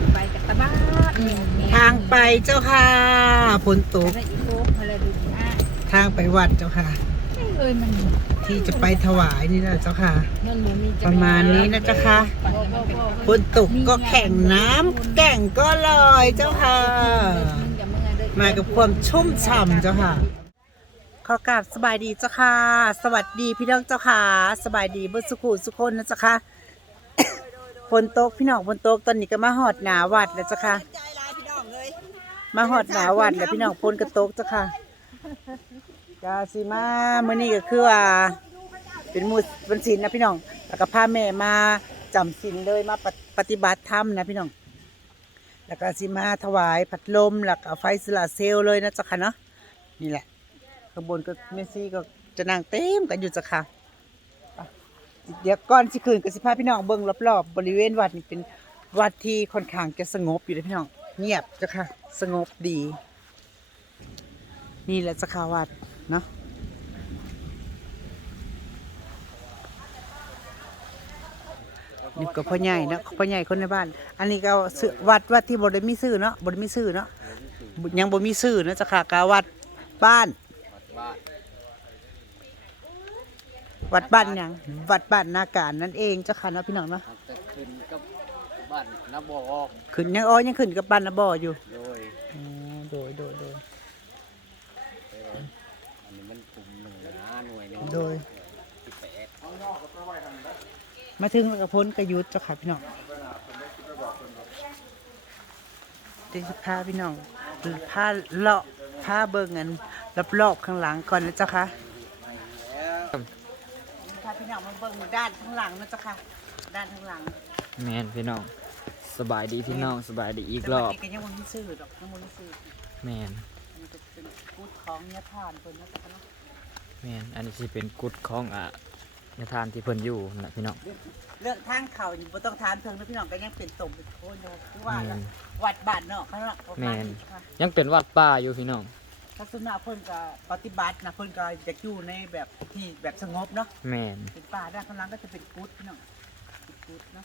ขึ้นไปกับตะบ้าแม่แม่ทางไปเจ้าค่ะฝนตกอะไรอีโคกอะไรดูดีอะทางไปวัดเจ้าค่ะเอ้ยมันที่จะไปถวายนี่นะเจ้าค่ะเงินหมูมีประมาณนี้นะเจ้าค่ะฝนตกก็แข่งน้ำแก่งก็ลอยเจ้าค่ะ มากับความชุ่มฉ่ำเจ้าค่ะ ขอกราบสบายดีเจ้าค่ะ สวัสดีพี่น้องเจ้าค่ะ สบายดีเบุสุขุสุคนนะเจ้าค่ะฝ นตกพี่น้องฝนตกตอนนี้ก็มาหอดหนาวัดแล้วเจ้าค่ะมาหอดหนาวัดแล้วพี่น้องฝนก็ตกเจ้าค่ะกาสิมาเมื่อนี้ก็คือว่า เป็นหมูเป็นศีลนะพี่น้อง แล้วก็พาแม่มาจำศีลเลยมาปฏิปฏิบัติธรรมนะพี่น้อง แล้วก็สิมาถวายพัดลมแล้วก็ไฟสลาร์เซลล์เลยนะเจ้าค่ะเนาะนี่แหละข้างบนก็เมสซี่ก็จะนั่งเต็มกันอยู่เจ้าค่ะอะ เดี๋ยวก่อนสิคืนก็สิพาพี่น้องเบิ่งรอบๆบริเวณวัดนี่เป็นวัดที่ค่อนข้างจะสงบอยู่เลยพี่น้อง เงียบจ้าค่ะ สงบดี นี่แหละจ้าค่ะวัดเนาะนี่ก็พ่อใหญ่เนาะพ่อใหญ่คนในบ้าน อันนี้ก็ซื้อวัดวัดที่บริมีซื้อเนาะบริมีซื้อเนาะยังบริมีซื้อเนาะจ้าค่ะกาวัดบ้าน วัดบ้านหยังวัดบ้านนาการนั่นเองเจ้าค่ะเนาะพี่น้องเนาะจะขึ้นกับบ้านน้ำบ่อขึ้นยังอ้อยังขึ้นกับบ้านนาบ่ออยู่โดยอ๋อโดยโดยโดยอันนี้มันกลุ่มหนึ่งนะหน่วยหนึ่งโดยสิบแปดมาถึงแล้วก็พ้นกระยุทธ์เจ้าค่ะพี่น้องเดี๋ยวจะพาพี่น้องพาเลาะพาเบิ่งเงินรอบๆข้างหลังก่อนนะเจ้าค่ะ พาพี่น้องมาเบิ่งด้านข้างหลังนะเจ้าค่ะ ด้านข้างหลังแมนพี่น้องสบายดีพี่น้องสบายดีอีกรอบแต่ว่าแกยังบ่มีซื้อดอกยังบ่มีซื้อแมนอันนี้จะเป็นพูดของเนี่ยผ่านเพิ่นนะเจ้าค่ะเนาะแมนอันนี้สิเป็นกุดของอะยทานที่เพิ่นอยู่นั่นแหละพี่น้อง เรื่องทางเขานี่บ่ต้องทานเพิ่งนะพี่น้องก็ยังเป็นตมเป็นโคนอยู่คือว่าแม่นวัดบ้านเนาะข้างหลังประาณแม่นเจ้าค่ะ ยังเป็นวัดป่าอยู่พี่น้อง ทัศนะเพิ่นก็ปฏิบัตินะเพิ่นก็จะอยู่ในแบบที่แบบสงบเนาะแมนเป็นป่าด้านข้างหล่างก็จะเป็นกุดพี่น้องเป็นกุดเนาะ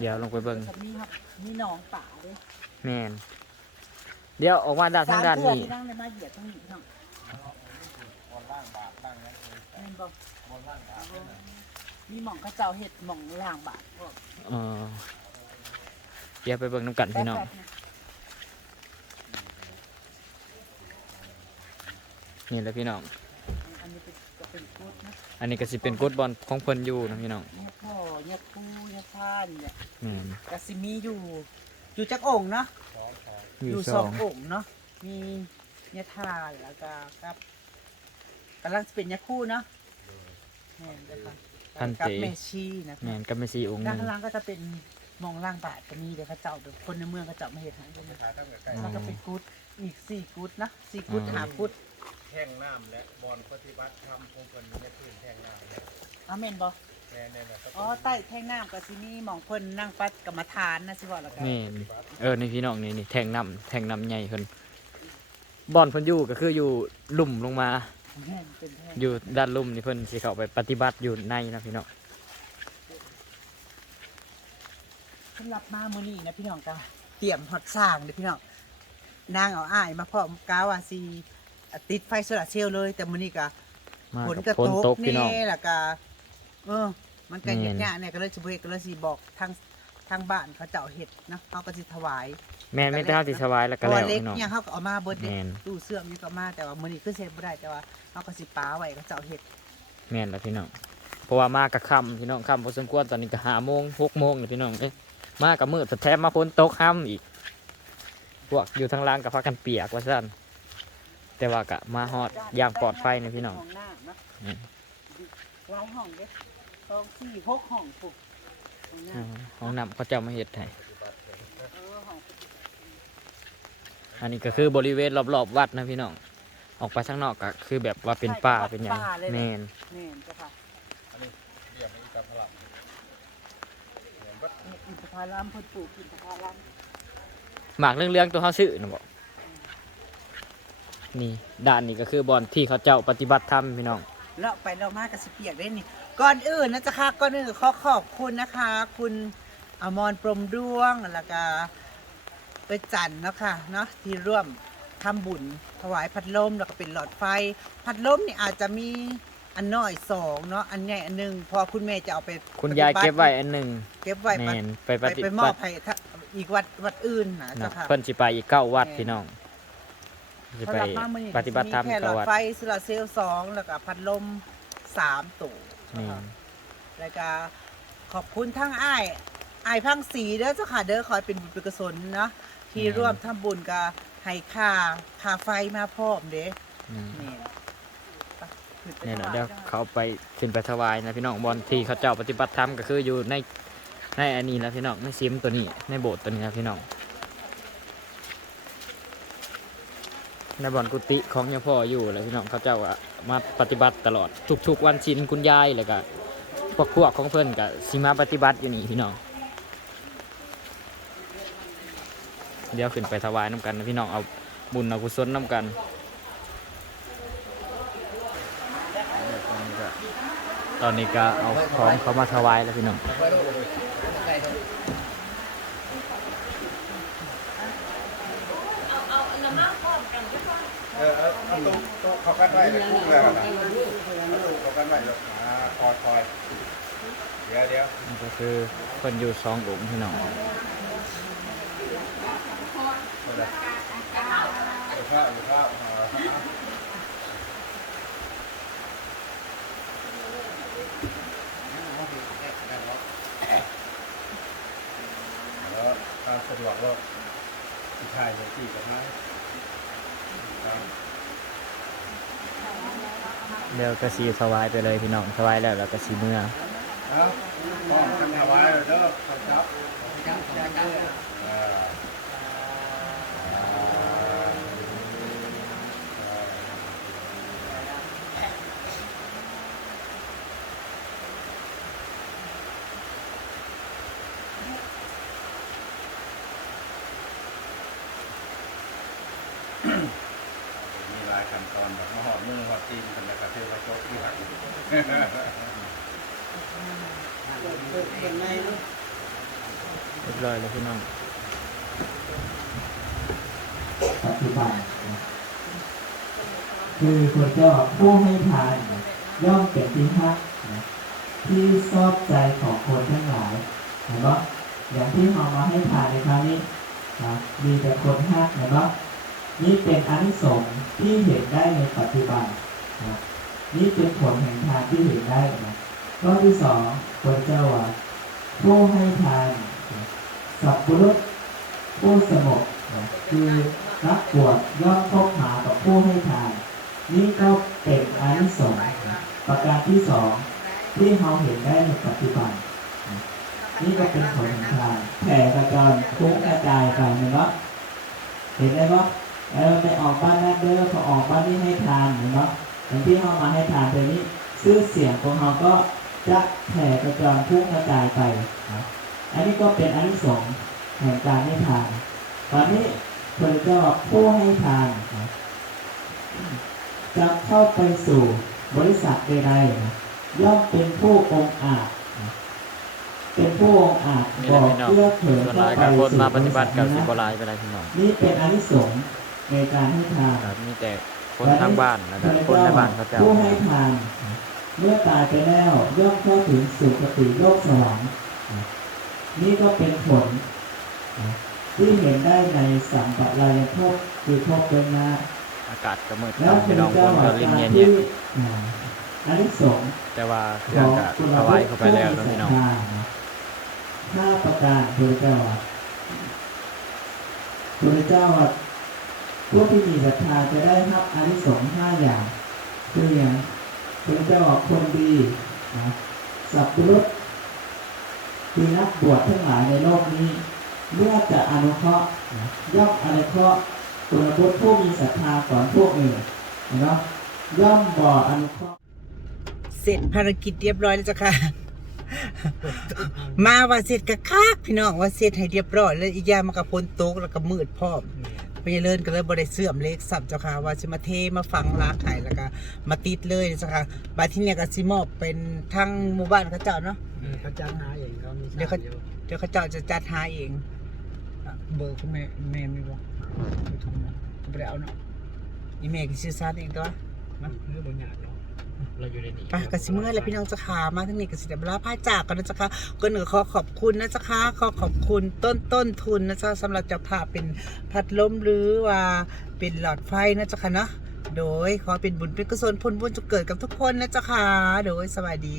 เดี๋ยวลงไปเบิ่ง จะมีครับมีหนองป่าด้วยแมนเดี๋ยวออกมาด้านทางด้านสมเทื่อนี้ ที่นั่งในมาเหยียดตรงนี้พี่น้องแม่นบ่มีหม่องเขาเจ้าเห็ดหม่องล่างบาทพวก เออเดี๋ยวไปเบิ่งน้ำกันพี่น้อง แป๊บๆะ นี่แหละพี่น้อง อันนี้เป็นก็เป็นกุดนะอันนี้ก็สิเป็นกุดบอลของเพิ่นอยู่นะพี่น้องเนี่ยพ่อเนี่ยครูเนี่ยท่านเนี่ยแมนกสิมีอยู่ อยู่จักองค์เนาะอยู่อยู่สสอองงองค์เนาะ มียะทาแล้วก็ครับกำลังจะเป็นยาคู่เนาะแม่นเลยค่ะพันกัเตเมชีนะแมนก็ไม่สีองค์หด้านนึงข้างล่างก็จะเป็นมองล่างบาทก็มีเดี๋ยวเขาเจ้าเดี๋ยวคนในเมืองเขาเจ้ามาเห็นให้ด้วยนะแล้วก็เป็นกุดอีกสี่กุดนะสี่กุดหากุด แท่งน้ำและบอลปฏิบัติธรรมคงเป็นเนี่ยพื้นแท่งน้ำและอาเมนบอแน่แน่ๆก็อ๋อใต้แท่งน้ำก็สิมีหมองคนนั่งปัดกรรมฐานนะสิว่าแล้วกันแม่นเออนี่พี่น้องนี่นี่แทงน้ำแทงน้ำใหญ่เพิ่นบอนเพิ่นอยู่ก็คืออยู่หลุ่มลงมา แม่นเป็นแท่งอยู่ด้านลุ่มนี่เพิ่นสิเข้าไปปฏิบัติอยู่ในนะพี่น้องสำหรับมามื้อนี้นะพี่น้องก็เตรียมฮอดสร้างเด้อพี่น้องนางเอาอ้ายมาพร้อมกาว่าสิ ติดไฟโซลาร์เซลล์เลย แต่มื้อนี้ก็มาฝนกัก็บฝนตตกกพี่น้อง แน่แล้วก็เออ มันก็แม่น ยากๆเนี่ยก็เลยสิบ่เฮ็ดก็เลยสิบอกทางทางบ้านเขาเจ้าเฮ็ดเนาะเฮาก็สิถวาย แม่นไม่ได้เท่าที่สบายแล้วเพก็ราะแล้ว่าวเล็กพี่น้อง เนี่ยเฮาก็เอามาเบิดเด้แม่น ตู้เสื้อมีก็มาแต่ว่ามื้อนี้คือเฮ็ดบ่ได้แต่ว่าเฮาก็สิปาไว้เขาเจ้าเฮ็ดแม่นแล้วพี่น้อง เพราะว่ามากับค่ำพี่น้องค่ำพอสมควรตอนนี้ก็ห้าโมงหกโมงเลยพี่น้องเอ้ยมากับมืดแถมมาฝนตกค่ำอีกพวกอยู่ทางล่างกับพากันเปียกว่าซั่น แต่ว่าก็มาฮอดอย่างปลอดภัยนะพี่น้องห้องน้ำเนาะอืมหลายห้องเด้สองสี่หกห้องปุ๊บห้องน้อืมห้องน้ำเขาเจ้ามาเฮ็ดให้ำเออห้องอันนี้ก็คือบริเวณรอบๆวัดนะพี่น้อง ออกไปข้างนอกก็คือแบบว่าเป็นป่าเป็นหยังแมนนี่เจ้าค่ะเรียกมันอีกกับพลังนี่อินทผลัมเพิ่นปลูกอินทผลัมหมากเรื่องๆตัวเขาซื้อนะบอก นี่ด้านนี้ก็คือบอนที่เขาเจ้าปฏิบัติธรรมพี่น้อง เลาะไปเลาะมาก็สิเปียกได้นี่ก่อนอื่นนะเจ้าค่ะก่อนอื่นขอขอบคุณนะคะ คุณอมรพรหมดวงแล้วก็ไปจันทร์เนาะค่ะเนาะที่ร่วมทำบุญถวายพัดลมแล้วก็เป็นหลอดไฟ พัดลมนี่อาจจะมีอันน้อยสองเนาะอันใหญ่อันหนึ่งพอคุณแม่จะเอาไปคุณยายเก็บไว้อันหนึ่งเก็บไว้แมปะนไปไปปฏิไปมอบับติให้ถ้าอีกวัดวัดอื่นนะนะเจ้าค่ะ เพิ่นสิไปอีกเก้าวัดพี่น้อง สิไปสำหรับมามื้อนี้ปฏิบัติธรรมมีแค่หลเก้าอดวัดไฟโซลาร์เซลล์สองแล้วก็พัดลมสามตัวนี่แล้วก็ขอบคุณทั้งอ้ายอ้ายพังสีเด้อเจ้าค่ะเด้อขอให้เป็นบุญเป็นกุศลเนาะที่ร่วมทำบุญกับให้ค่าค่าไฟมาพร้อมเด้นี่นี่ไปขึ้ไปเนี่ยนะถวาเดี๋ยวเขาไปขึ้นไปถวายนะพี่น้องบอลที่เขาเจ้าปฏิบัติธรรมก็คืออยู่ในในอันนี้นะพี่น้องในซิมตัวนี้ในโบสถ์ตัวนี้นะพี่น้อง ในบอลกุฏิของยาพ่ออยู่แล้วพี่น้องเขาเจ้าอะมาปฏิบัติตลอดทุกๆวันชินคุณยายแล้วก็พวกพวกของเพื่อนกับสิมาปฏิบัติอยู่นี่พี่น้อง เดี๋ยวขึ้นไปถวายน้ำกันนะพี่น้องเอาบุญเอากุศลน้ำกันตอนนี้ก็เอาของเขามาถวายแล้วพี่น้อง เออเอาเอาตู้ตู้เขากันไว้เลยพุ่งแล้วนะเอาตู้เขากันไว้เลยอ่าคอยคอยเดี๋ยวเดี๋ยวนี่ก็คือคนอยู่สองหลุมพี่น้องเดี๋ยวข้าวเดี๋ยวข้าวอ่าแล้วตามสะดวกก็ที่ถ่ายเลยที่กับไม้ เดี๋ยวก็สีถวายไปเลยพี่น้องถวายแล้วแล้วก็สีเมื่อ ครับป้องกันถวายเด้อครับครับเออมีหลายขั้น ตอนแบบมาหอดมือหอดตีนกันแล้วก็เทวะโจ๊กที่หักเรียบร้อยเลยพี่น้องปัจจุบันนะคือคนก็ผู้ให้ทานย่อมเป็นที่ฮักที่ชอบใจของคนทั้งหลายเห็นปะอย่างที่เรามาให้ทานในครั้งนี้นะมีแต่คนฮักเห็นปะ นี่เป็นอนิสงส์ที่เห็นได้ในปัจจุบันนะนี่เป็นผลแห่งทานที่เห็นได้นะข้อที่สองคนเจ้าว่าผู้ให้ทานสัพพุรุษผู้สงบนะคือนักบวชย่อมคบหากับผู้ให้ทาน นี่ก็เป็นอนิสงส์ประการที่สองที่เราเห็นได้ในปัจจุบัน นี่ก็เป็นผลของทานแผ่กระจรฟุ้งกระจายไปเห็นปะเห็นไหมปะ เออไปออกบ้านนั้นเด้อพอออกบ้านนี้ให้ทานเห็นปะอย่างที่เรามาให้ทานไปนี้ชื่อเสียงของเราก็จะแผ่กระจรฟุ้งกระจายไปนะอันนี้ก็เป็นอานิสงส์แห่งการให้ทานตอนนี้พระเจ้าผู้ให้ทานนะจะเข้าไปสู่บริษัทใดๆนะย่อมเป็นผู้องค์อาจนะเป็นผู้องค์อาจนี่บแหละอกพี่น้องเพื่อเผยส่วนเข้าหลายไปกับคนสู่มาบปฏิริบัษัทติกับสิบนั้นกว่าหลายไปเลยพี่น้องนี่เป็นอานิสงส์ ในการให้ทานครับมีแต่คนทางบ้านแล้วก็คนในบ้านเขาเจ้าผู้ให้ทานเมื่อตายไปแล้วย่อมเข้าถึงสุคติโลกสวรรค์นี่ก็เป็นผลที่เห็นได้ในสัมปรายภพคือภพเบื้องหน้าอากาศก็มืดแล้วค่ำพพี่ระน้องคเจ้านก็อาริมจารเย็นย์เนี่ที่ยอ่าอานิสงส์แต่ว่าเคขรื่ององก็คุณถวายเข้าไปแล้วนะพี่น้องห้าประการพระเจ้าอะพระเจ้า พวกที่มีศรัทธาจะได้รับอานิสงส์ห้าอย่างคืออย่างพระเจ้าอะคนดีนะสัพพุรุษคือนักบวชทั้งหลายในโลกนี้เมื่อจะอนุเคราะห์ย่อมอนุเคราะห์คุณบุตรผู้มีศรัทธาก่อนพวกอื่นนไหมย่อมบ่ออนุเคราะห์เสร็จภารกิจเรียบร้อยแล้วจ้ะค่ะ มาว่าเสร็จกะคักพี่น้องว่าเสร็จให้เรียบร้อย แล้วอีกอย่างมันก็พนโต๊ะแล้วก็มืดพร้อม ไปเลินก็เลยบ่ได้เสื่อมเลขสับเจ้าค่ะว่าสิมาเทมาฝังล้างไข่แล้วก็มาติดเลยเจ้าค่ะบาดที่เนี่ยก็สิมอบเป็นทั้งหมู่บ้านเขาเจ้าเนาะเขาจ้างหาเองเขามีเดี๋ยวเขาเดี๋ยวเขาเจ้าจะจัดหาเองอะเบอร์คุณแม่แม่มีบ่ก็บ่ได้เอาเนาะอีแม่ก็ซื้อซานเองตัวมันเรื่องบางอย่างเนาะ เราอยู่ในนี้ ไปกสิเมื่อแล้วพี่น้องเจ้าค่ะมาทั้งนี้กสิเดบลาพาจากกันนะเจ้าค่ะก็เหนือขอขอบคุณนะเจ้าค่ะขอขอบคุณต้นต้นทุนนะจ๊ะสำหรับเจะพาพเป็นพัดลมหรือว่าเป็นหลอดไฟนะเจ้าคะเนาะโดยขอเป็นบุญเป็นกุศลผลบุญจะเกิดกับทุกคนนะเจ้าค่ะโดยสวัสดี